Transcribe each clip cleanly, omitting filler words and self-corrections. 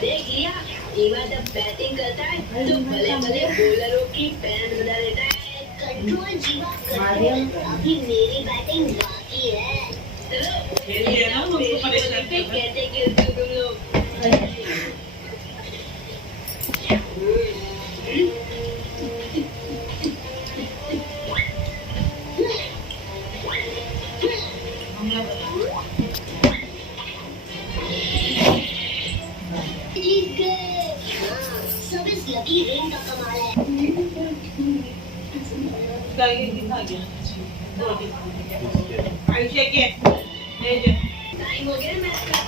देख लिया, जीवा जब बैटिंग करता है तो भले भले बॉलरों की पैंट बजा देता है। कंट्रोल जीवा करते हैं, अभी मेरी बैटिंग बाकी है। चलो खेलिए ना, तुमको परेशान कैसे खेलते हो तुम लोग? लकी रिंग का कमाल है। टाइम हो गया मैच का।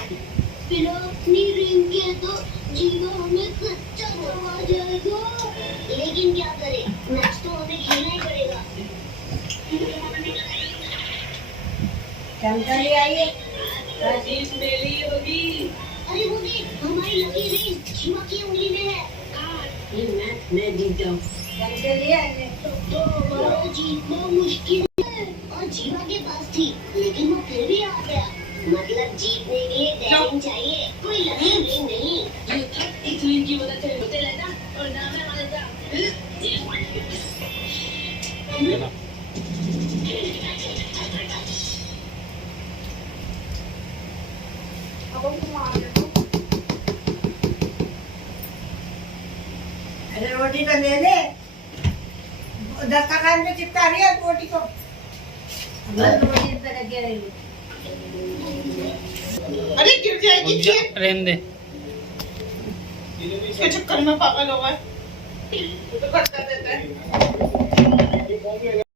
बिना अपनी रिंग के तो जीवा हमें कच्चा करवा जाएगा। लेकिन क्या करें, मैच तो हमें खेलना ही पड़ेगा। जानकारी आइए जीत मेरी होगी। अरे वो देख, हमारी लकी रिंग जीवा की उंगली में है। ये मैच मैं जीत जाऊं। तो हमारा जीतना मुश्किल है। और जीवा के पास थी, लेकिन वो फिर भी आ गया। मतलब जीतने के लिए डेयरिंग चाहिए, कोई लकी रिंग नहीं। इस रिंग की मदद से होते रहना और नाम है हमारे साथ। रोटी तो ले ले, धक्का खाने में चिपका रही है रोटी को। रोटी पे लगे रही। अरे गिर जाएगी खीर। रहने दे। इसके चक्कर में पागल हो गए। तो करता रहता है।